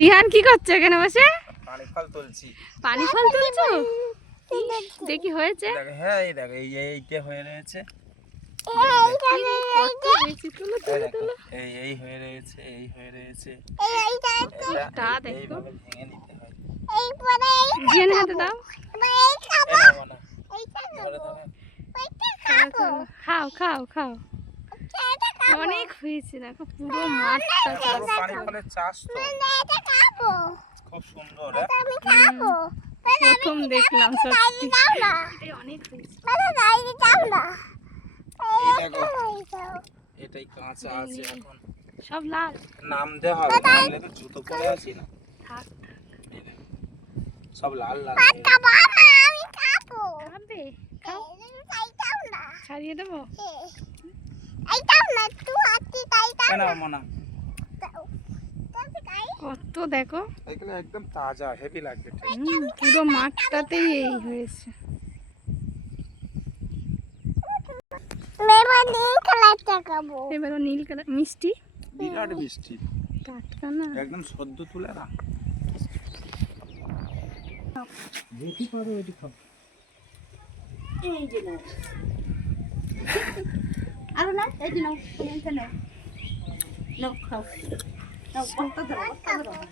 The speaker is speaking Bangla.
রিহান কি করছো এখানে বসে? পানি ফল তুলছি। পানি ফল তুলছো? দেখি হয়েছে। হ্যাঁ এই দেখো এইটা হয়ে রয়েছে। কত হয়েছে? তুলো তুলো তুলো। এই হয়ে রয়েছে, এই হয়ে রয়েছে। তা দেখো। এইভাবে ভেঙে নিতে হয়। জিয়ান হাতে দাও। খাও খাও খাও। অনেক হয়েছে দেখো, পুরো মাঠটা পানি ফলের চাষ তো খুব সুন্দর। প্রথম দেখলাম সত্যি অনেক হয়েছে। এই দেখো এটাই কাঁচা আছে, এখন সব লাল। নাম দেওয়া হবে, নামলে তো জুতো পরে আছি না। থাক এই দেখো, সব লাল লাল খাবে? খাও, ছাড়িয়ে দেবো। কেন মনা কত দেখো, এগুলো একদম তাজা, হেভি লাগবে। পুরো মাঠটাতেই এই হয়েছে। এবারও নীল কালার, মিষ্টি, বিরাট বৃষ্টি, টাটকা না একদম সদ্য তুলে না। যেটি পারো এটি খাও। এই যে নাও আরো না, এই যে নাও, তুমি এটা নাও, নাও খাও, নাও কত দাও, কত দাও।